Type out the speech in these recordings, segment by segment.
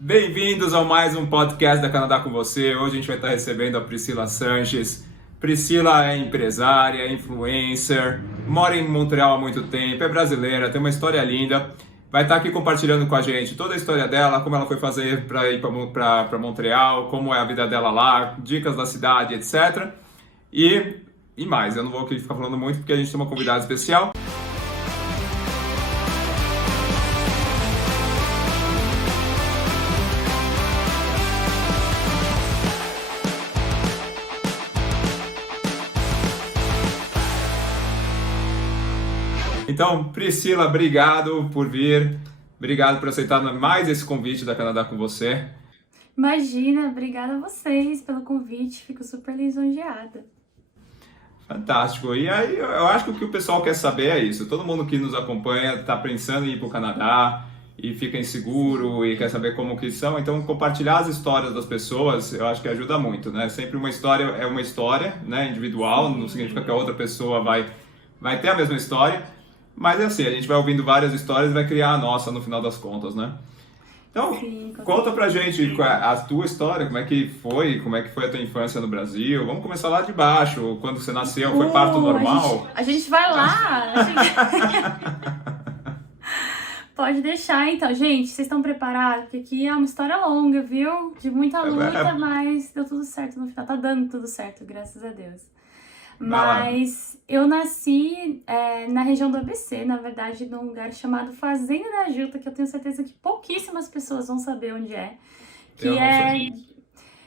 Bem-vindos a mais um podcast da Canadá com você. Hoje a gente vai estar recebendo a Priscila Sanches. Priscila é empresária, é influencer, mora em Montreal há muito tempo, é brasileira, tem uma história linda. Vai estar aqui compartilhando com a gente toda a história dela, como ela foi fazer para ir para Montreal, como é a vida dela lá, dicas da cidade, etc. E mais, eu não vou aqui ficar falando muito porque a gente tem uma convidada especial. Então, Priscila, obrigado por vir, obrigado por aceitar mais esse convite da Canadá com você. Imagina, obrigada a vocês pelo convite, fico super lisonjeada. Fantástico. E aí, eu acho que o que o pessoal quer saber é isso. Todo mundo que nos acompanha está pensando em ir para o Canadá e fica inseguro e quer saber como que são. Então, compartilhar as histórias das pessoas, eu acho que ajuda muito, né? Sempre uma história é uma história, né? Individual, não significa que a outra pessoa vai ter a mesma história. Mas é assim, a gente vai ouvindo várias histórias e vai criar a nossa no final das contas, né? Então, Sim, com conta pra certeza. gente a tua história, como é que foi a tua infância no Brasil. Vamos começar lá de baixo, quando você nasceu, foi parto A gente, normal? a gente vai lá. Pode deixar, então. Gente, vocês estão preparados? Porque aqui é uma história longa, viu? De muita luta, mas deu tudo certo no final. Tá dando tudo certo, graças a Deus. Vai lá. Mas eu nasci na região do ABC, na verdade, num lugar chamado Fazenda da Juta, que eu tenho certeza que pouquíssimas pessoas vão saber onde é. Eu Que não sei.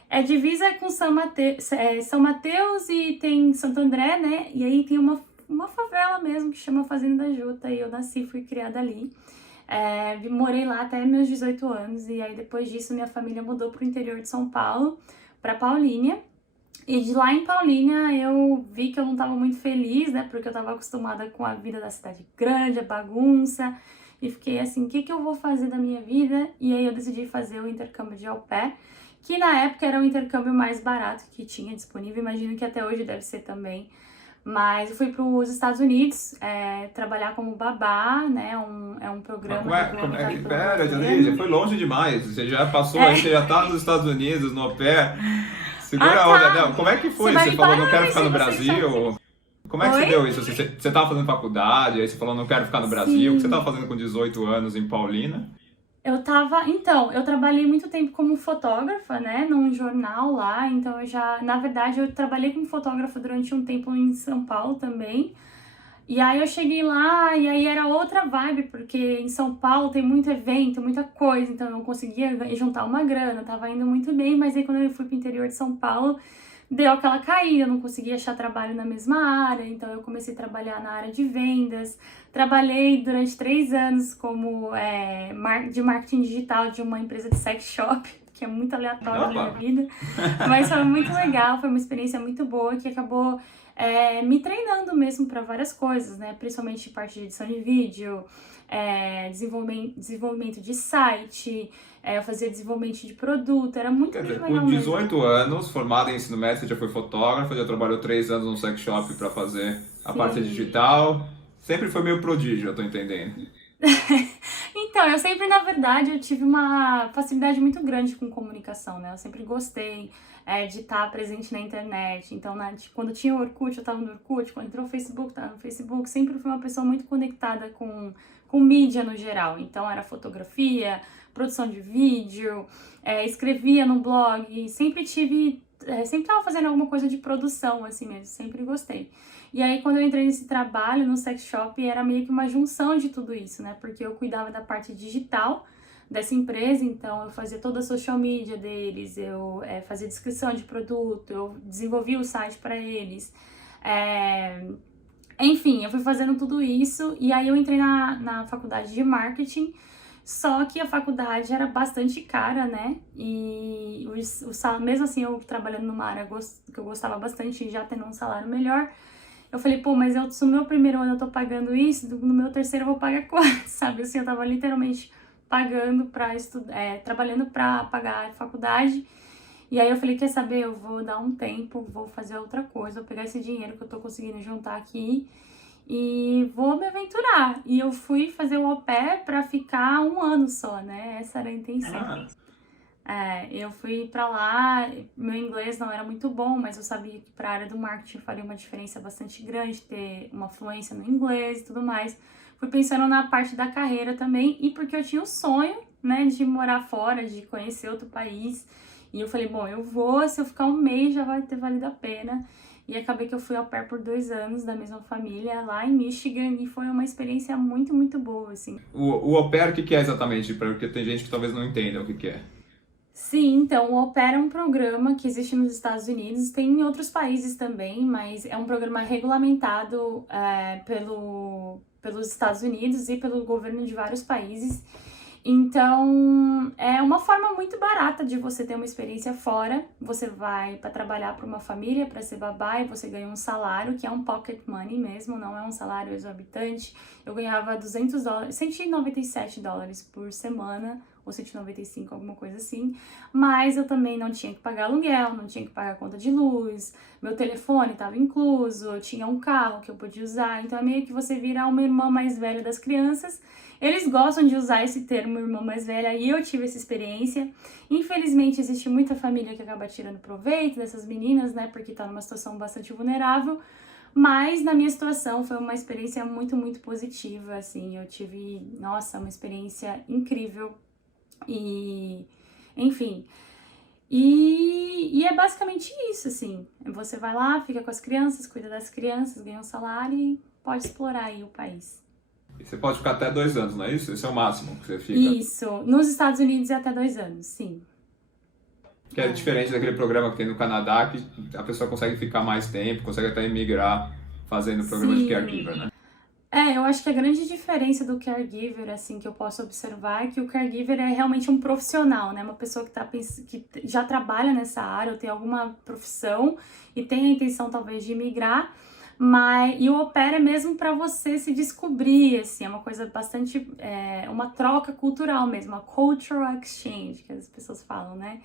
é divisa com São Mateus e tem Santo André, né? E aí tem uma favela mesmo que chama Fazenda da Juta, e eu nasci, fui criada ali. Morei lá até meus 18 anos, e aí depois disso minha família mudou pro interior de São Paulo, para Paulínia. E de lá em Paulínia eu vi que eu não estava muito feliz, né? Porque eu estava acostumada com a vida da cidade grande, a bagunça. E fiquei assim, o que que eu vou fazer da minha vida? E aí eu decidi fazer o intercâmbio de au pair, que na época era o intercâmbio mais barato que tinha disponível. Imagino que até hoje deve ser também. Mas eu fui para os Estados Unidos trabalhar como babá, né? É um Mas programa implementado pelo Pera, Janine, já governo. foi longe demais. Você já passou aí, É. você já tá nos Estados Unidos, no au pair. Ah, Segura a onda. Não, tá! como é que Você foi? vai Você me falou, não parar, quero mas ficar se no você sabe. Brasil. Como é que você deu Oi? isso? Você tava fazendo faculdade, aí você falou, não quero ficar no Brasil. O que você tava Sim. fazendo com 18 anos em Paulina? Eu trabalhei muito tempo como fotógrafa, né, num jornal lá, então na verdade, eu trabalhei como fotógrafa durante um tempo em São Paulo também. E aí eu cheguei lá e aí era outra vibe, porque em São Paulo tem muito evento, muita coisa, então eu não conseguia juntar uma grana, tava indo muito bem, mas aí quando eu fui pro interior de São Paulo, deu aquela caída, eu não conseguia achar trabalho na mesma área, então eu comecei a trabalhar na área de vendas. Trabalhei durante 3 anos como de marketing digital de uma empresa de sex shop, que é muito aleatório na Opa! minha vida, mas foi muito legal, foi uma experiência muito boa que acabou me treinando mesmo para várias coisas, né? Principalmente parte de edição de vídeo, desenvolvimento de site, eu fazia desenvolvimento de produto, era muito, Quer muito dizer, com legal mesmo. 18 anos, formada em ensino médio, você já foi fotógrafa, já trabalhou 3 anos no sex shop para fazer a parte Sim. digital. Sempre foi meio prodígio, eu tô entendendo. Então, eu sempre, na verdade, eu tive uma facilidade muito grande com comunicação, né? Eu sempre gostei de estar presente na internet. Então, quando tinha o Orkut, eu estava no Orkut. Quando entrou o Facebook, eu estava no Facebook. Sempre fui uma pessoa muito conectada com mídia no geral. Então, era fotografia, produção de vídeo, escrevia no blog. Sempre estava fazendo alguma coisa de produção, assim mesmo. Sempre gostei. E aí, quando eu entrei nesse trabalho, no sex shop, era meio que uma junção de tudo isso, né? Porque eu cuidava da parte digital dessa empresa, então eu fazia toda a social media deles, eu fazia descrição de produto, eu desenvolvia o site para eles. É, Enfim, eu fui fazendo tudo isso e aí eu entrei na faculdade de marketing, só que a faculdade era bastante cara, né? E mesmo assim, eu trabalhando numa área que eu gostava bastante, já tendo um salário melhor, eu falei, pô, mas se no meu primeiro ano eu tô pagando isso, no meu terceiro eu vou pagar quanto, sabe? Assim, eu tava literalmente pagando pra estudar, trabalhando pra pagar a faculdade. E aí eu falei, quer saber, eu vou dar um tempo, vou fazer outra coisa, vou pegar esse dinheiro que eu tô conseguindo juntar aqui e vou me aventurar. E eu fui fazer o au pair pra ficar um ano só, né? Essa era a intenção. Ah, Eu fui pra lá, meu inglês não era muito bom, mas eu sabia que pra área do marketing faria uma diferença bastante grande, ter uma fluência no inglês e tudo mais. Fui pensando na parte da carreira também, e porque eu tinha o sonho, né, de morar fora, de conhecer outro país. E eu falei, bom, eu vou, se eu ficar um mês já vai ter valido a pena. E acabei que eu fui au pair por 2 anos da mesma família lá em Michigan e foi uma experiência muito, muito boa, assim. O au pair, o que é exatamente? Porque tem gente que talvez não entenda o que é. Sim, então o Au Pair é um programa que existe nos Estados Unidos, tem em outros países também, mas é um programa regulamentado pelos Estados Unidos e pelo governo de vários países. Então, é uma forma muito barata de você ter uma experiência fora. Você vai para trabalhar para uma família, para ser babá, e você ganha um salário, que é um pocket money mesmo, não é um salário exorbitante. Eu ganhava $200, $197 por semana, ou 195, alguma coisa assim. Mas eu também não tinha que pagar aluguel, não tinha que pagar conta de luz, meu telefone estava incluso, eu tinha um carro que eu podia usar. Então, é meio que você vira uma irmã mais velha das crianças. Eles gostam de usar esse termo, irmã mais velha, e eu tive essa experiência. Infelizmente, existe muita família que acaba tirando proveito dessas meninas, né, porque tá numa situação bastante vulnerável. Mas, na minha situação, foi uma experiência muito, muito positiva, assim. Eu tive, nossa, uma experiência incrível. E, enfim... E é basicamente isso, assim. Você vai lá, fica com as crianças, cuida das crianças, ganha um salário e pode explorar aí o país. E você pode ficar até 2 anos, não é isso? Esse é o máximo que você fica. Isso. Nos Estados Unidos é até 2 anos, sim. Que é diferente daquele programa que tem no Canadá, que a pessoa consegue ficar mais tempo, consegue até emigrar fazendo o programa de caregiver, né? Eu acho que a grande diferença do caregiver, assim, que eu posso observar é que o caregiver é realmente um profissional, né? Uma pessoa que já trabalha nessa área ou tem alguma profissão e tem a intenção, talvez, de migrar. E o au pair é mesmo para você se descobrir, assim, é uma coisa bastante, uma troca cultural mesmo, uma cultural exchange, que as pessoas falam, né?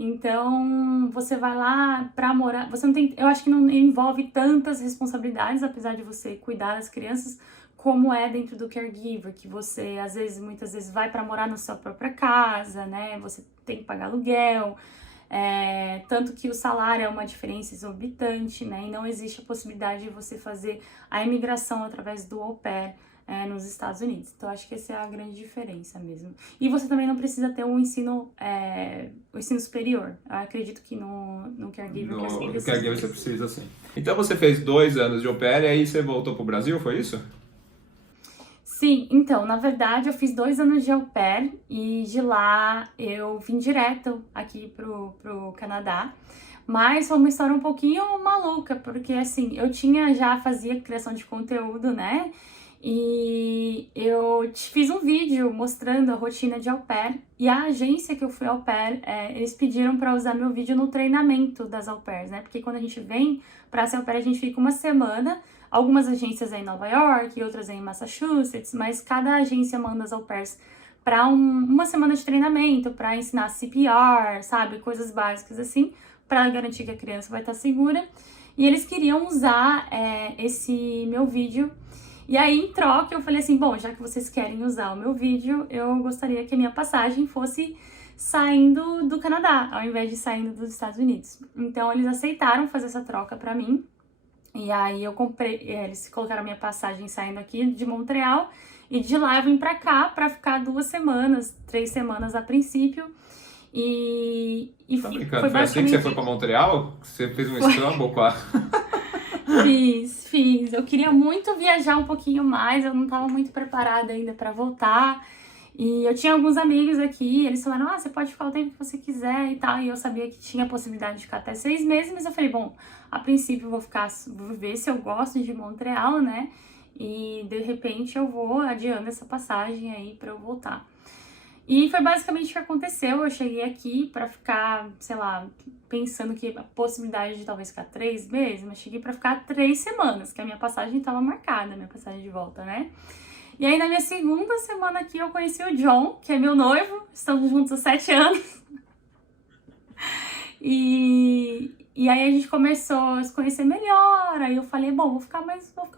Então, você vai lá pra morar, você não tem, eu acho que não envolve tantas responsabilidades, apesar de você cuidar das crianças, como é dentro do caregiver, que você, muitas vezes vai pra morar na sua própria casa, né? Você tem que pagar aluguel, tanto que o salário é uma diferença exorbitante, né? E não existe a possibilidade de você fazer a imigração através do au pair nos Estados Unidos. Então, acho que essa é a grande diferença mesmo. E você também não precisa ter um ensino superior. Eu acredito que no caregiver... No caregiver você precisa, sim. Então, você fez 2 anos de au pair e aí você voltou pro Brasil, foi isso? Sim, então, na verdade, eu fiz 2 anos de au pair e de lá eu vim direto aqui pro Canadá. Mas foi uma história um pouquinho maluca, porque assim, eu fazia criação de conteúdo, né? E eu fiz um vídeo mostrando a rotina de au pair, e a agência que eu fui au pair, eles pediram para usar meu vídeo no treinamento das au pairs, né? Porque quando a gente vem para ser au pair, a gente fica uma semana. Algumas agências em Nova York, outras em Massachusetts, mas cada agência manda as au pairs para uma semana de treinamento, para ensinar CPR, sabe? Coisas básicas assim, para garantir que a criança vai estar segura. E eles queriam usar esse meu vídeo. E aí, em troca, eu falei assim, bom, já que vocês querem usar o meu vídeo, eu gostaria que a minha passagem fosse saindo do Canadá, ao invés de saindo dos Estados Unidos. Então, eles aceitaram fazer essa troca pra mim. E aí, eu comprei, eles colocaram a minha passagem saindo aqui de Montreal. E de lá, eu vim pra cá pra ficar 2 semanas, 3 semanas a princípio. E tá brincando? Foi assim que você foi pra Montreal? Você fez um escambo com a... Fiz. Eu queria muito viajar um pouquinho mais, eu não estava muito preparada ainda para voltar. E eu tinha alguns amigos aqui, eles falaram, você pode ficar o tempo que você quiser e tal. E eu sabia que tinha a possibilidade de ficar até 6 meses, mas eu falei, bom, a princípio vou ver se eu gosto de Montreal, né? E de repente eu vou adiando essa passagem aí para eu voltar. E foi basicamente o que aconteceu. Eu cheguei aqui pra ficar, sei lá, pensando que a possibilidade de talvez ficar 3 meses, mas cheguei pra ficar 3 semanas, que a minha passagem tava marcada, a minha passagem de volta, né? E aí, na minha segunda semana aqui, eu conheci o John, que é meu noivo, estamos juntos há 7 anos. E aí a gente começou a se conhecer melhor, aí eu falei, bom, vou ficar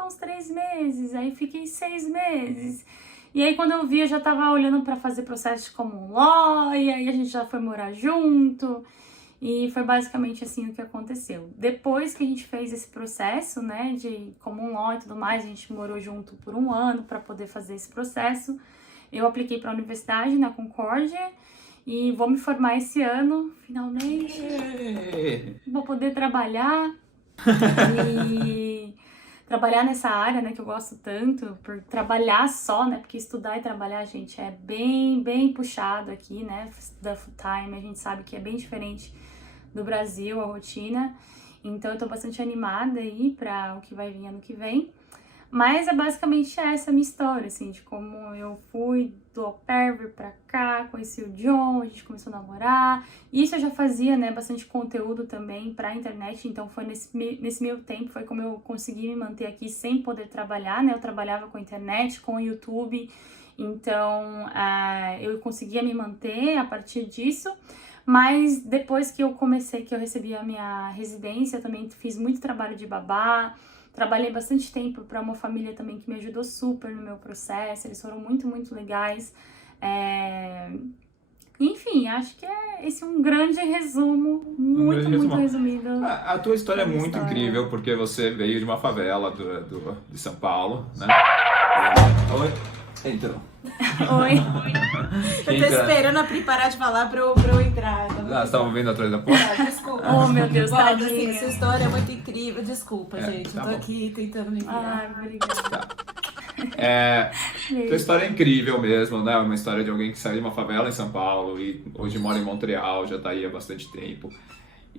uns 3 meses, aí fiquei 6 meses. E aí, quando eu vi, eu já tava olhando para fazer processo de common law, e aí a gente já foi morar junto. E foi basicamente assim o que aconteceu. Depois que a gente fez esse processo, né, de common law e tudo mais, a gente morou junto por 1 ano para poder fazer esse processo. Eu apliquei para a universidade, na Concórdia, e vou me formar esse ano, finalmente. Vou poder trabalhar e trabalhar nessa área, né, que eu gosto tanto, por trabalhar só, né, porque estudar e trabalhar, gente, é bem puxado aqui, né, da full time, a gente sabe que é bem diferente do Brasil, a rotina, então eu tô bastante animada aí para o que vai vir ano que vem, mas é basicamente essa a minha história, assim, de como eu fui do au pair vir pra cá, conheci o John, a gente começou a namorar, isso eu já fazia, né, bastante conteúdo também pra internet, então foi nesse meio tempo, foi como eu consegui me manter aqui sem poder trabalhar, né, eu trabalhava com a internet, com o YouTube, então eu conseguia me manter a partir disso. Mas depois que eu comecei, que eu recebi a minha residência, eu também fiz muito trabalho de babá, trabalhei bastante tempo para uma família também que me ajudou super no meu processo, eles foram muito legais. Enfim, acho que é esse um grande resumo, muito resumido. A tua história é muito incrível, porque você veio de uma favela de São Paulo, né? Oi? Entrou. Oi. Eu tô esperando a Pri parar de falar pra eu entrar. Vocês estavam vendo atrás da porta? Desculpa. Oh, meu Deus, tadinha. tadinha. Essa história é muito incrível. Desculpa, gente. Tá eu tô bom. aqui tentando me virar. Ai, obrigada. Tá. Tua história é incrível mesmo, né? Uma história de alguém que saiu de uma favela em São Paulo e hoje mora em Montreal, já tá aí há bastante tempo.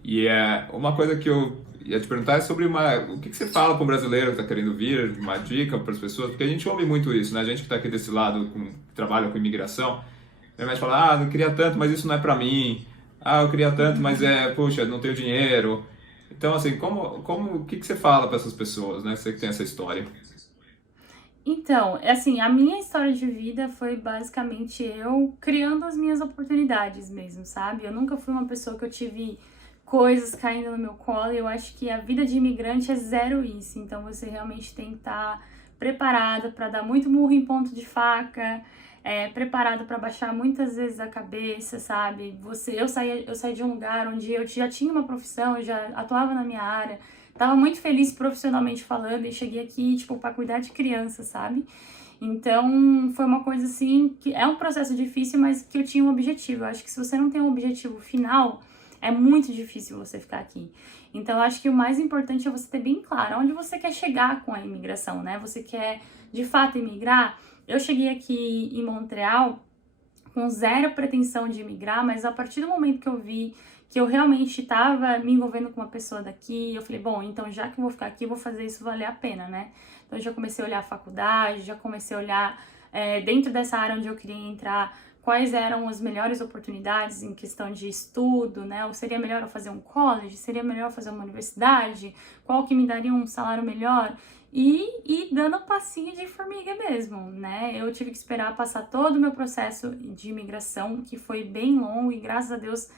E uma coisa que eu ia te perguntar é sobre o que você fala para um brasileiro que está querendo vir, uma dica para as pessoas, porque a gente ouve muito isso, né? A gente que está aqui desse lado, que trabalha com imigração, normalmente fala, não queria tanto, mas isso não é para mim. Eu queria tanto, mas poxa, não tenho dinheiro. Então, assim, o que você fala para essas pessoas, né? Você que tem essa história. Então, assim, a minha história de vida foi basicamente eu criando as minhas oportunidades mesmo, sabe? Eu nunca fui uma pessoa que eu tive coisas caindo no meu colo, e eu acho que a vida de imigrante é zero isso, então você realmente tem que estar preparada para dar muito murro em ponto de faca, preparado para baixar muitas vezes a cabeça, sabe? Eu saí de um lugar onde eu já tinha uma profissão, eu já atuava na minha área, tava muito feliz profissionalmente falando, e cheguei aqui, tipo, para cuidar de criança, sabe? Então, foi uma coisa assim, que é um processo difícil, mas que eu tinha um objetivo. Eu acho que se você não tem um objetivo final, é muito difícil você ficar aqui. Então, eu acho que o mais importante é você ter bem claro onde você quer chegar com a imigração, né? Você quer, de fato, imigrar? Eu cheguei aqui em Montreal com zero pretensão de imigrar, mas a partir do momento que eu vi que eu realmente estava me envolvendo com uma pessoa daqui, eu falei, bom, então já que eu vou ficar aqui, eu vou fazer isso valer a pena, né? Então, eu já comecei a olhar a faculdade, já comecei a olhar dentro dessa área onde eu queria entrar, quais eram as melhores oportunidades em questão de estudo, né? Ou seria melhor eu fazer um college? Seria melhor eu fazer uma universidade? Qual que me daria um salário melhor? E dando um passinho de formiga mesmo, né? Eu tive que esperar passar todo o meu processo de imigração, que foi bem longo, e graças a Deus,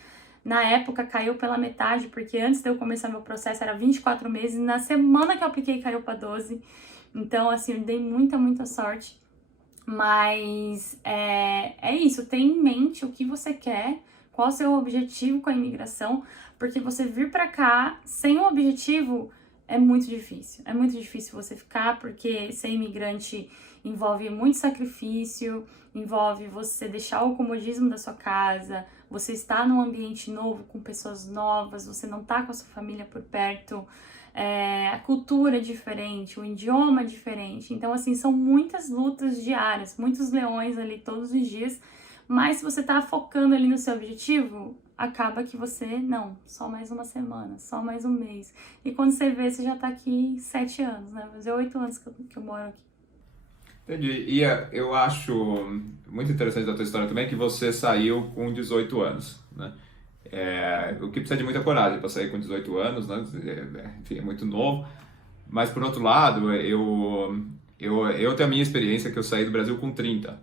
na época caiu pela metade, porque antes de eu começar meu processo era 24 meses, e na semana que eu apliquei caiu para 12. Então, assim, eu dei muita sorte. Mas é isso, tenha em mente o que você quer, qual o seu objetivo com a imigração, porque você vir pra cá sem um objetivo é muito difícil. É muito difícil você ficar, porque ser imigrante envolve muito sacrifício, envolve você deixar o comodismo da sua casa, você estar num ambiente novo, com pessoas novas, você não tá com a sua família por perto, a cultura é diferente, o idioma é diferente. Então, assim, são muitas lutas diárias, muitos leões ali todos os dias, mas se você tá focando ali no seu objetivo, acaba que você, não, só mais uma semana, só mais um mês. E quando você vê, você já tá aqui 7 anos, né? Vai fazer 8 anos que eu moro aqui. Entendi. E eu acho muito interessante da tua história também que você saiu com 18 anos, né? O que precisa de muita coragem para sair com 18 anos, né? Enfim, é muito novo. Mas, por outro lado, eu tenho a minha experiência que eu saí do Brasil com 30,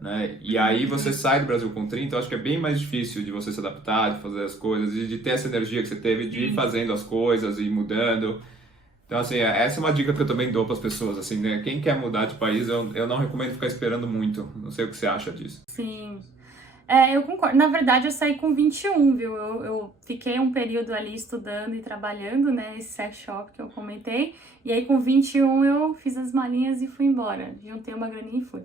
né? E aí você sai do Brasil com 30, eu acho que é bem mais difícil de você se adaptar, de fazer as coisas, e de ter essa energia que você teve de ir fazendo as coisas e mudando. Então, assim, essa é uma dica que eu também dou para as pessoas, assim, né? Quem quer mudar de país, eu não recomendo ficar esperando muito. Não sei o que você acha disso. Sim. Eu concordo. Na verdade, eu saí com 21, viu? Eu fiquei um período ali estudando e trabalhando, né? Esse sex shop que eu comentei. E aí, com 21, eu fiz as malinhas e fui embora. Juntei uma graninha e fui.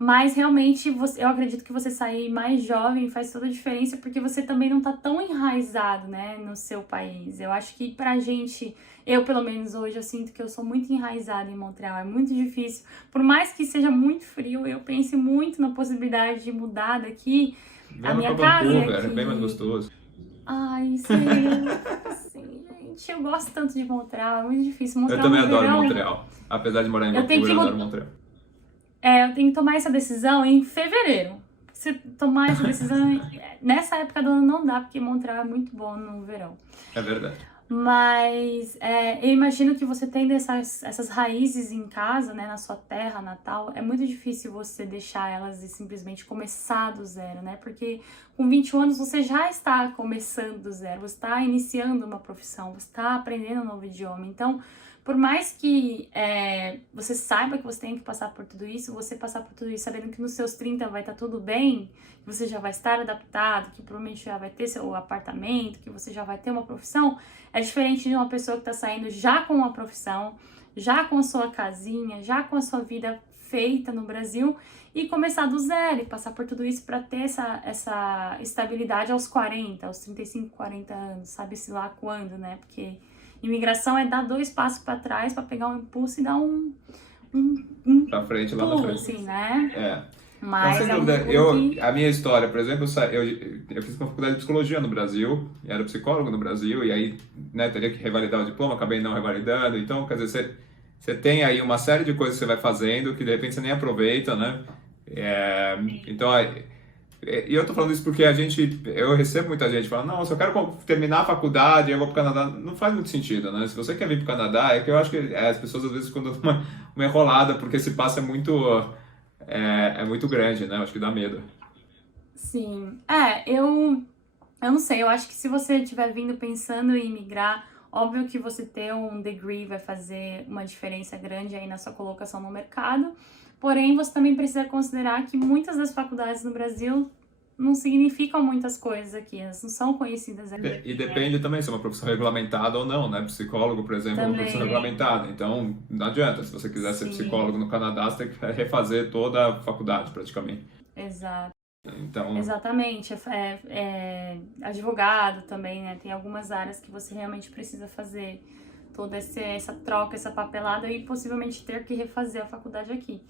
Mas realmente, eu acredito que você sair mais jovem faz toda a diferença, porque você também não tá tão enraizado, né, no seu país. Eu acho que pra gente, eu pelo menos hoje, eu sinto que eu sou muito enraizada em Montreal. É muito difícil. Por mais que seja muito frio, eu penso muito na possibilidade de mudar daqui. A minha casa é aqui. É bem mais gostoso. Ai, sim, sim, gente, eu gosto tanto de Montreal, é muito difícil. Montreal Eu também no adoro verão, Montreal. Apesar de morar em eu tenho Vancouver, que eu adoro Montreal. eu tenho que tomar essa decisão em fevereiro. Se tomar essa decisão nessa época do ano não dá, porque Montreal é muito bom no verão. É verdade. Mas eu imagino que você tendo essas raízes em casa, né, na sua terra natal, é muito difícil você deixar elas e simplesmente começar do zero, né? Porque com 21 anos você já está começando do zero, você está iniciando uma profissão, você está aprendendo um novo idioma. Então, por mais que você saiba que você tem que passar por tudo isso, você passar por tudo isso sabendo que nos seus 30 vai estar tudo bem, que você já vai estar adaptado, que provavelmente já vai ter seu apartamento, que você já vai ter uma profissão, é diferente de uma pessoa que está saindo já com uma profissão, já com a sua casinha, já com a sua vida feita no Brasil e começar do zero e passar por tudo isso para ter essa estabilidade aos 40, aos 35, 40 anos, sabe-se lá quando, né? Porque imigração é dar 2 passos para trás para pegar um impulso e dar um Pra frente, lá na pulo, frente. assim, né? Não, Mas sem dúvida. A minha história, por exemplo, eu fiz uma faculdade de psicologia no Brasil, era psicólogo no Brasil, e aí, né, teria que revalidar o diploma, acabei não revalidando. Então, quer dizer, você tem aí uma série de coisas que você vai fazendo que de repente você nem aproveita, né? Então, e eu tô falando isso porque eu recebo muita gente falando, não, eu só quero terminar a faculdade e eu vou pro Canadá. Não faz muito sentido, né? Se você quer vir pro Canadá, é que eu acho que as pessoas às vezes ficam dando uma enrolada, porque esse passo é muito grande, né? Eu acho que dá medo. Sim. Eu não sei, eu acho que se você estiver vindo pensando em migrar, óbvio que você ter um degree vai fazer uma diferença grande aí na sua colocação no mercado, porém você também precisa considerar que muitas das faculdades no Brasil não significam muitas coisas aqui, elas não são conhecidas aqui. E depende também se é uma profissão regulamentada ou não, né? Psicólogo, por exemplo, é uma profissão regulamentada. Então, não adianta. Se você quiser ser psicólogo no Canadá, você tem que refazer toda a faculdade, praticamente. Exato. Então... Exatamente. Advogado também, né? Tem algumas áreas que você realmente precisa fazer toda essa troca, essa papelada e possivelmente ter que refazer a faculdade aqui.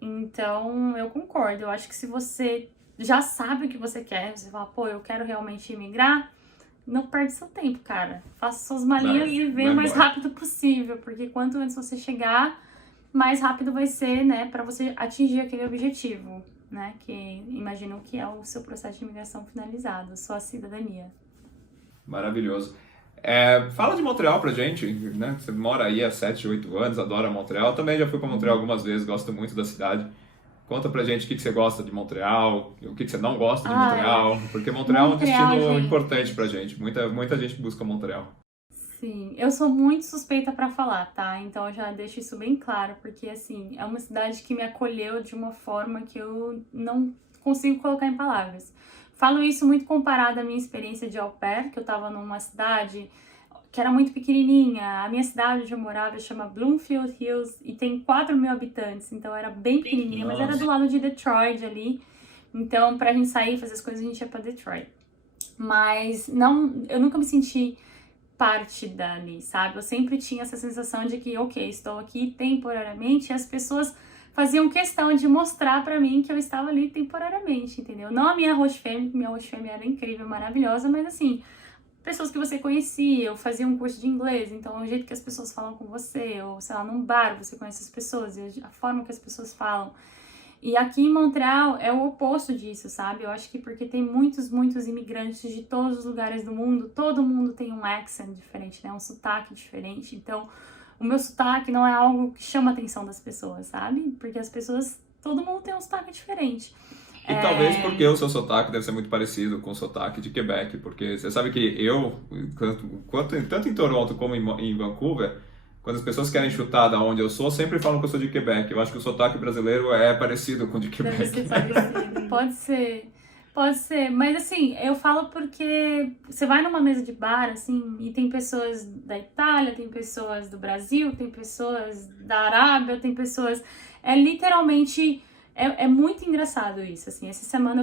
Então, eu concordo. Eu acho que se você já sabe o que você quer, você fala, pô, eu quero realmente imigrar, não perde seu tempo, cara. Faça suas malinhas e vê o mais rápido possível, porque quanto antes você chegar, mais rápido vai ser, né, para você atingir aquele objetivo, né, que imagino que é o seu processo de imigração finalizado, sua cidadania. Maravilhoso. Fala de Montreal pra gente, né? Você mora aí há 7, 8 anos, adora Montreal. Também já fui para Montreal algumas vezes, gosto muito da cidade. Conta pra gente o que você gosta de Montreal, o que você não gosta de Montreal, porque Montreal é um destino importante pra gente. Muita gente busca Montreal. Sim, eu sou muito suspeita pra falar, tá? Então eu já deixo isso bem claro, porque assim, é uma cidade que me acolheu de uma forma que eu não consigo colocar em palavras. Falo isso muito comparado à minha experiência de au pair, que eu tava numa cidade que era muito pequenininha. A minha cidade onde eu morava chama Bloomfield Hills e tem 4.000 habitantes, então era bem pequenininha, mas era do lado de Detroit ali. Então, pra gente sair e fazer as coisas, a gente ia pra Detroit. Mas eu nunca me senti parte dali, sabe? Eu sempre tinha essa sensação de que, ok, estou aqui temporariamente, e as pessoas faziam questão de mostrar pra mim que eu estava ali temporariamente, entendeu? Não a minha host family, que minha host family era incrível, maravilhosa, mas assim, pessoas que você conhecia, eu fazia um curso de inglês, então o jeito que as pessoas falam com você, ou sei lá, num bar você conhece as pessoas, e a forma que as pessoas falam. E aqui em Montreal é o oposto disso, sabe? Eu acho que porque tem muitos imigrantes de todos os lugares do mundo, todo mundo tem um accent diferente, né? Um sotaque diferente, então o meu sotaque não é algo que chama a atenção das pessoas, sabe? Porque as pessoas, todo mundo tem um sotaque diferente. E talvez porque o seu sotaque deve ser muito parecido com o sotaque de Quebec, porque você sabe que eu, tanto em Toronto como em Vancouver, quando as pessoas querem chutar da onde eu sou, sempre falam que eu sou de Quebec. Eu acho que o sotaque brasileiro é parecido com o de Quebec. Deve ser parecido. Pode ser. Pode ser. Mas assim, eu falo porque você vai numa mesa de bar, assim, e tem pessoas da Itália, tem pessoas do Brasil, tem pessoas da Arábia, tem pessoas... É literalmente... É muito engraçado isso, assim. Semana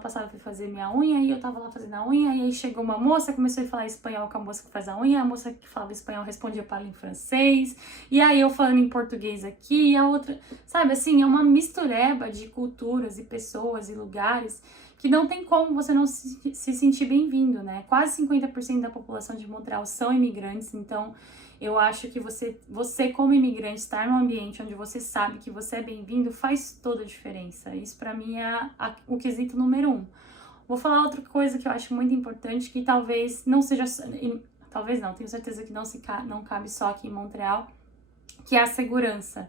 passada eu fui fazer minha unha, e eu tava lá fazendo a unha, e aí chegou uma moça, começou a falar espanhol com a moça que faz a unha, a moça que falava espanhol respondia para ela em francês, e aí eu falando em português aqui, e a outra... Sabe, assim, é uma mistureba de culturas e pessoas e lugares que não tem como você não se sentir bem-vindo, né? Quase 50% da população de Montreal são imigrantes, então... Eu acho que você como imigrante, estar num ambiente onde você sabe que você é bem-vindo faz toda a diferença. Isso pra mim é o quesito número 1. Vou falar outra coisa que eu acho muito importante, que talvez não seja... Talvez não, tenho certeza que não cabe só aqui em Montreal, que é a segurança.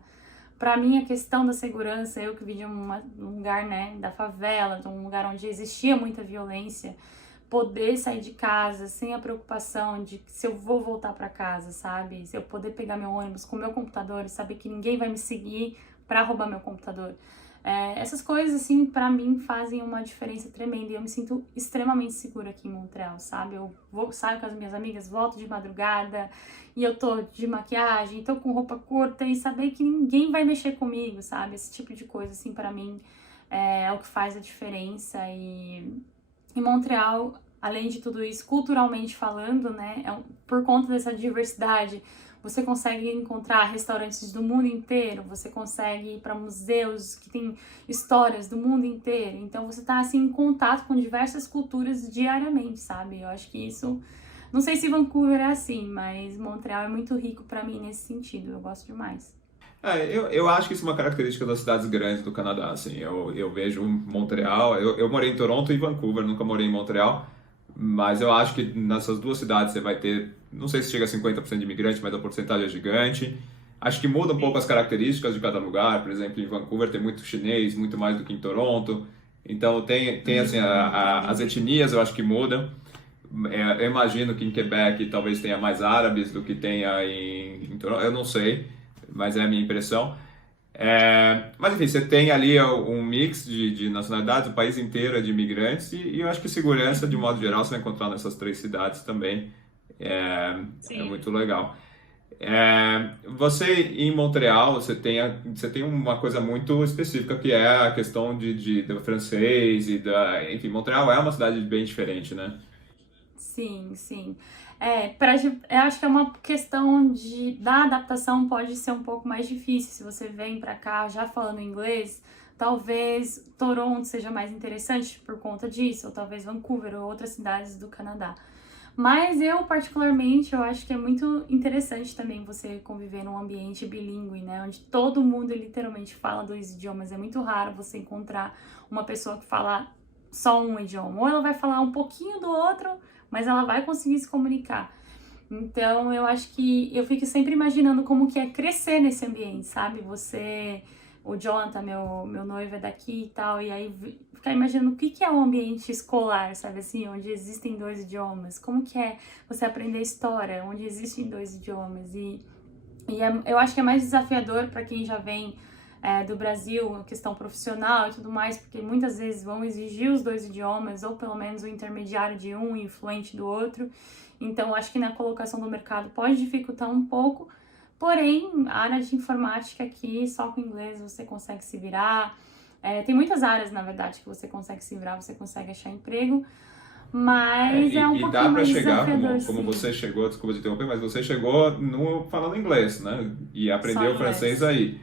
Pra mim, a questão da segurança, eu que vim de um lugar, né, da favela, de um lugar onde existia muita violência... Poder sair de casa sem a preocupação de se eu vou voltar para casa, sabe? Se eu poder pegar meu ônibus com meu computador e saber que ninguém vai me seguir para roubar meu computador. Essas coisas, assim, para mim fazem uma diferença tremenda e eu me sinto extremamente segura aqui em Montreal, sabe? Saio com as minhas amigas, volto de madrugada e eu tô de maquiagem, tô com roupa curta e saber que ninguém vai mexer comigo, sabe? Esse tipo de coisa, assim, para mim é o que faz a diferença. E em Montreal, além de tudo isso, culturalmente falando, né, por conta dessa diversidade, você consegue encontrar restaurantes do mundo inteiro, você consegue ir para museus que têm histórias do mundo inteiro, então você tá assim em contato com diversas culturas diariamente, sabe? Eu acho que isso, não sei se Vancouver é assim, mas Montreal é muito rico para mim nesse sentido, eu gosto demais. Eu acho que isso é uma característica das cidades grandes do Canadá, assim, eu vejo Montreal, eu morei em Toronto e Vancouver, nunca morei em Montreal, mas eu acho que nessas duas cidades você vai ter, não sei se chega a 50% de imigrante, mas a porcentagem é gigante. Acho que muda um pouco as características de cada lugar, por exemplo, em Vancouver tem muito chinês, muito mais do que em Toronto, então tem assim, as etnias eu acho que mudam. Eu imagino que em Quebec talvez tenha mais árabes do que tenha em Toronto, eu não sei, mas é a minha impressão. Mas enfim, você tem ali um mix de nacionalidades, o país inteiro é de imigrantes, e eu acho que segurança, de modo geral, você vai encontrar nessas 3 cidades também. É muito legal. Você em Montreal, você tem uma coisa muito específica, que é a questão do francês, enfim, Montreal é uma cidade bem diferente, né? Sim, sim. Eu acho que é uma questão da adaptação pode ser um pouco mais difícil. Se você vem pra cá já falando inglês, talvez Toronto seja mais interessante por conta disso, ou talvez Vancouver ou outras cidades do Canadá. Mas eu, particularmente, eu acho que é muito interessante também você conviver num ambiente bilíngue, né? Onde todo mundo literalmente fala 2 idiomas. É muito raro você encontrar uma pessoa que fala só um idioma. Ou ela vai falar um pouquinho do outro, mas ela vai conseguir se comunicar. Então, eu acho que eu fico sempre imaginando como que é crescer nesse ambiente, sabe? O Jonathan, meu noivo é daqui e tal, e aí ficar imaginando o que é um ambiente escolar, sabe assim, onde existem 2 idiomas, como que é você aprender história, onde existem 2 idiomas, eu acho que é mais desafiador para quem já vem do Brasil, questão profissional e tudo mais, porque muitas vezes vão exigir os 2 idiomas, ou pelo menos o intermediário de um e o fluente do outro, então acho que na colocação do mercado pode dificultar um pouco. Porém, a área de informática aqui, só com inglês você consegue se virar. Tem muitas áreas, na verdade, que você consegue se virar, você consegue achar emprego. Mas um pouquinho dá para mais chegar, desafiador, como sim. você chegou, desculpa te interromper, mas você chegou falando inglês, né? E aprendeu Só francês inglês. aí.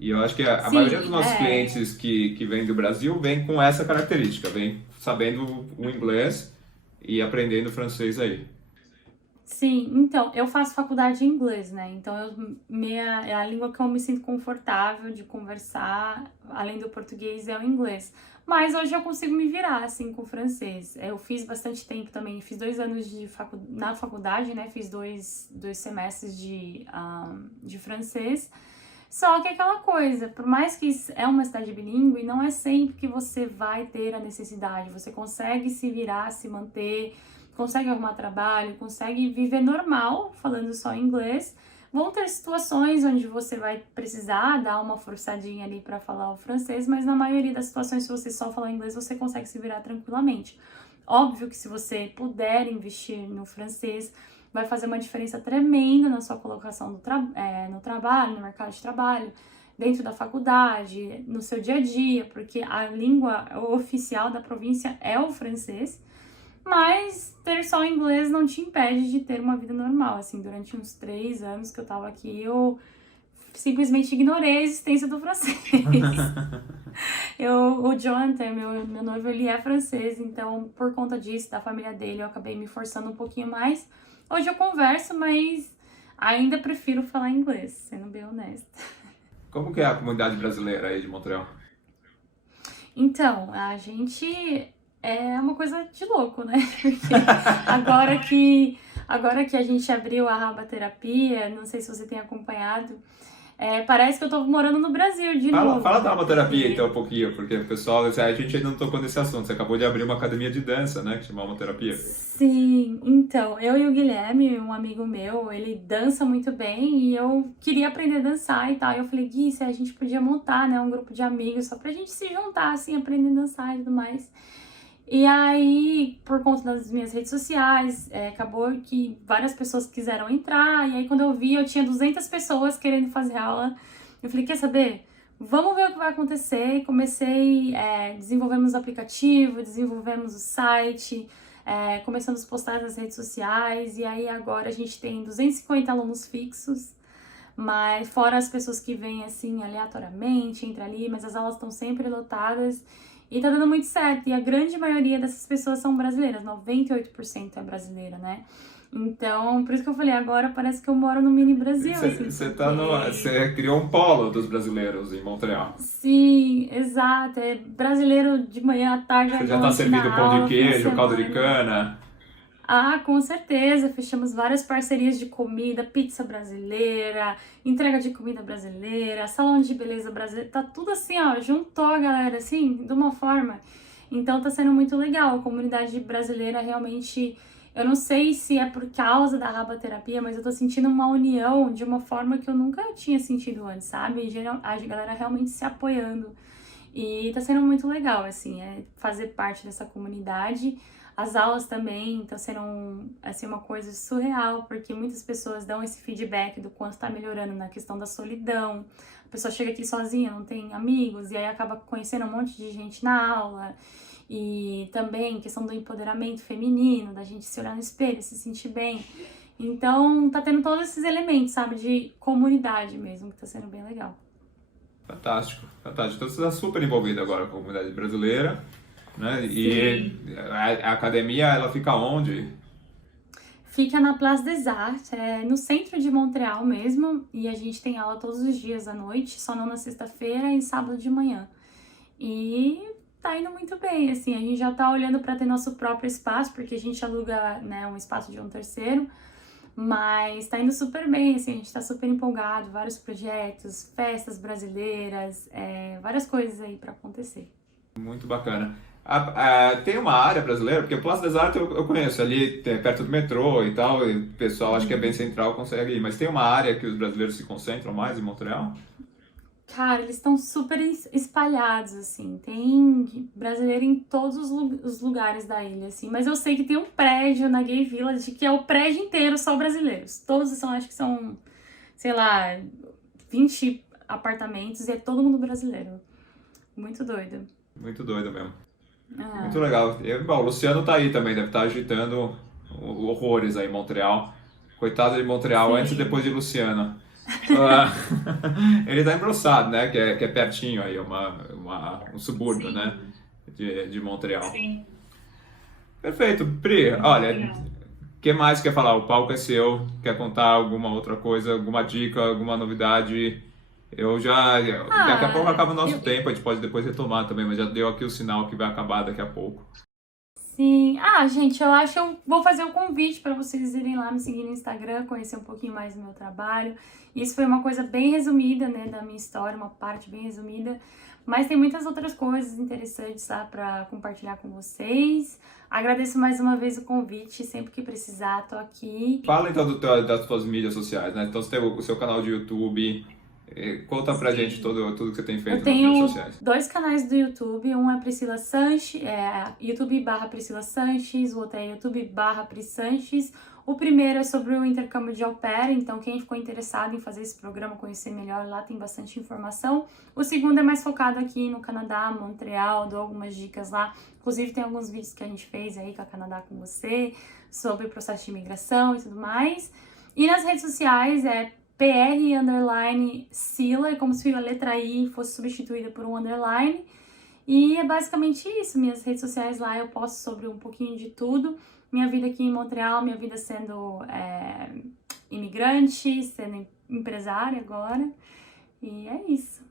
E eu acho que a Sim, maioria dos nossos clientes que vêm do Brasil vem com essa característica, vem sabendo o inglês e aprendendo francês aí. Sim, então, eu faço faculdade de inglês, né? Então, é a língua que eu me sinto confortável de conversar, além do português, é o inglês. Mas hoje eu consigo me virar, assim, com o francês. Eu fiz bastante tempo também, fiz 2 anos na faculdade, né? Fiz dois semestres de francês. Só que é aquela coisa, por mais que é uma cidade bilíngue, não é sempre que você vai ter a necessidade. Você consegue se virar, se manter, consegue arrumar trabalho, consegue viver normal, falando só inglês, Vão ter situações onde você vai precisar dar uma forçadinha ali para falar o francês, mas na maioria das situações, se você só falar inglês, você consegue se virar tranquilamente. Óbvio que se você puder investir no francês, vai fazer uma diferença tremenda na sua colocação no trabalho, no mercado de trabalho, dentro da faculdade, no seu dia a dia, porque a língua oficial da província é o francês. Mas ter só inglês não te impede de ter uma vida normal, assim, durante uns 3 anos que eu tava aqui, eu simplesmente ignorei a existência do francês. O Jonathan, meu noivo, ele é francês, então por conta disso, da família dele, eu acabei me forçando um pouquinho mais. Hoje eu converso, mas ainda prefiro falar inglês, sendo bem honesta. Como que é a comunidade brasileira aí de Montreal? Então, a gente é uma coisa de louco, né? Porque agora que a gente abriu a Rabaterapia, não sei se você tem acompanhado, parece que eu tô morando no Brasil de novo. Fala da Aromaterapia então um pouquinho, porque o pessoal, a gente ainda não tocou nesse assunto. Você acabou de abrir uma academia de dança, né, que chama Aromaterapia. Sim, então, eu e o Guilherme, um amigo meu, ele dança muito bem e eu queria aprender a dançar e tal. E eu falei, Gui, se a gente podia montar, né, um grupo de amigos só pra gente se juntar, assim, aprender a dançar e tudo mais. E aí, por conta das minhas redes sociais, acabou que várias pessoas quiseram entrar. E aí, quando eu vi, eu tinha 200 pessoas querendo fazer aula. Eu falei, quer saber? Vamos ver o que vai acontecer. E comecei, desenvolvemos o aplicativo, desenvolvemos o site, começamos a postar nas redes sociais. E aí, agora a gente tem 250 alunos fixos. Mas fora as pessoas que vêm, assim, aleatoriamente, entra ali. Mas as aulas estão sempre lotadas. E tá dando muito certo, e a grande maioria dessas pessoas são brasileiras, 98% é brasileira, né? Então, por isso que eu falei, agora parece que eu moro no mini Brasil. Você criou um polo dos brasileiros em Montreal. Sim, exato. É brasileiro de manhã à tarde. Você já tá servindo pão de queijo, caldo de cana. Ah, com certeza, fechamos várias parcerias de comida, pizza brasileira, entrega de comida brasileira, salão de beleza brasileiro, tá tudo assim, ó, juntou a galera, assim, de uma forma. Então tá sendo muito legal, a comunidade brasileira realmente, eu não sei se é por causa da Rabaterapia, mas eu tô sentindo uma união de uma forma que eu nunca tinha sentido antes, sabe? A galera realmente se apoiando. E tá sendo muito legal, assim, fazer parte dessa comunidade. As aulas também estão sendo assim, uma coisa surreal, porque muitas pessoas dão esse feedback do quanto está melhorando na questão da solidão. A pessoa chega aqui sozinha, não tem amigos, e aí acaba conhecendo um monte de gente na aula. E também questão do empoderamento feminino, da gente se olhar no espelho, se sentir bem. Então, tá tendo todos esses elementos, sabe, de comunidade mesmo, que tá sendo bem legal. Fantástico, fantástico. Então você está super envolvido agora com a comunidade brasileira. Né? E a academia, ela fica onde? Fica na Place des Arts, no centro de Montreal mesmo, e a gente tem aula todos os dias à noite, só não na sexta-feira e sábado de manhã. E tá indo muito bem, assim, a gente já tá olhando para ter nosso próprio espaço, porque a gente aluga, né, um espaço de um terceiro, mas tá indo super bem, assim, a gente tá super empolgado, vários projetos, festas brasileiras, várias coisas aí para acontecer. Muito bacana. Tem uma área brasileira, porque o Place des Arts eu conheço, ali perto do metrô e tal, e o pessoal acho que é bem central, consegue ir, mas tem uma área que os brasileiros se concentram mais em Montreal? Cara, eles estão super espalhados, assim, tem brasileiro em todos os lugares da ilha, assim, mas eu sei que tem um prédio na Gay Village que é o prédio inteiro só brasileiros, todos acho que são, sei lá, 20 apartamentos e é todo mundo brasileiro, muito doido. Muito doido mesmo. Muito legal. Bom, o Luciano tá aí também, deve estar agitando horrores aí em Montreal. Coitado de Montreal, sim. Antes e depois de Luciano. Ele tá em Brossard, né? Que é pertinho aí, um subúrbio, sim. Né? De Montreal. Sim. Perfeito. Pri, olha, o que mais quer falar? O palco é seu. Quer contar alguma outra coisa, alguma dica, alguma novidade? Daqui a pouco acaba o nosso tempo, a gente pode depois retomar também, mas já deu aqui o sinal que vai acabar daqui a pouco. Sim, gente, eu acho que eu vou fazer um convite para vocês irem lá me seguir no Instagram, conhecer um pouquinho mais do meu trabalho. Isso foi uma coisa bem resumida, né, da minha história, uma parte bem resumida, Mas tem muitas outras coisas interessantes lá para compartilhar com vocês. Agradeço mais uma vez o convite, sempre que precisar, tô aqui. Fala então das suas mídias sociais, né? Então você tem o seu canal de YouTube, conta pra gente tudo que você tem feito nas redes sociais. Eu tenho 2 canais do YouTube, um é Priscila Sanches, YouTube/Priscila Sanches, o outro é YouTube/Pri Sanches. O primeiro é sobre o intercâmbio de au pair, então quem ficou interessado em fazer esse programa, conhecer melhor, lá tem bastante informação. O segundo é mais focado aqui no Canadá, Montreal, dou algumas dicas lá. Inclusive tem alguns vídeos que a gente fez aí com a Canadá com você, sobre o processo de imigração e tudo mais. E nas redes sociais é PR_Sila, é como se a letra I fosse substituída por um underline. E é basicamente isso, minhas redes sociais lá eu posto sobre um pouquinho de tudo. Minha vida aqui em Montreal, minha vida sendo imigrante, sendo empresária agora. E é isso.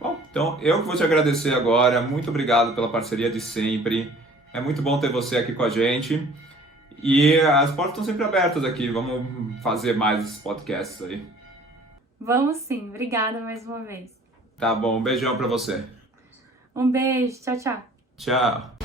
Bom, então eu que vou te agradecer agora. Muito obrigado pela parceria de sempre. É muito bom ter você aqui com a gente. E as portas estão sempre abertas aqui. Vamos fazer mais podcasts aí. Vamos sim. Obrigada mais uma vez. Tá bom, um beijão pra você. Um beijo. Tchau, tchau. Tchau.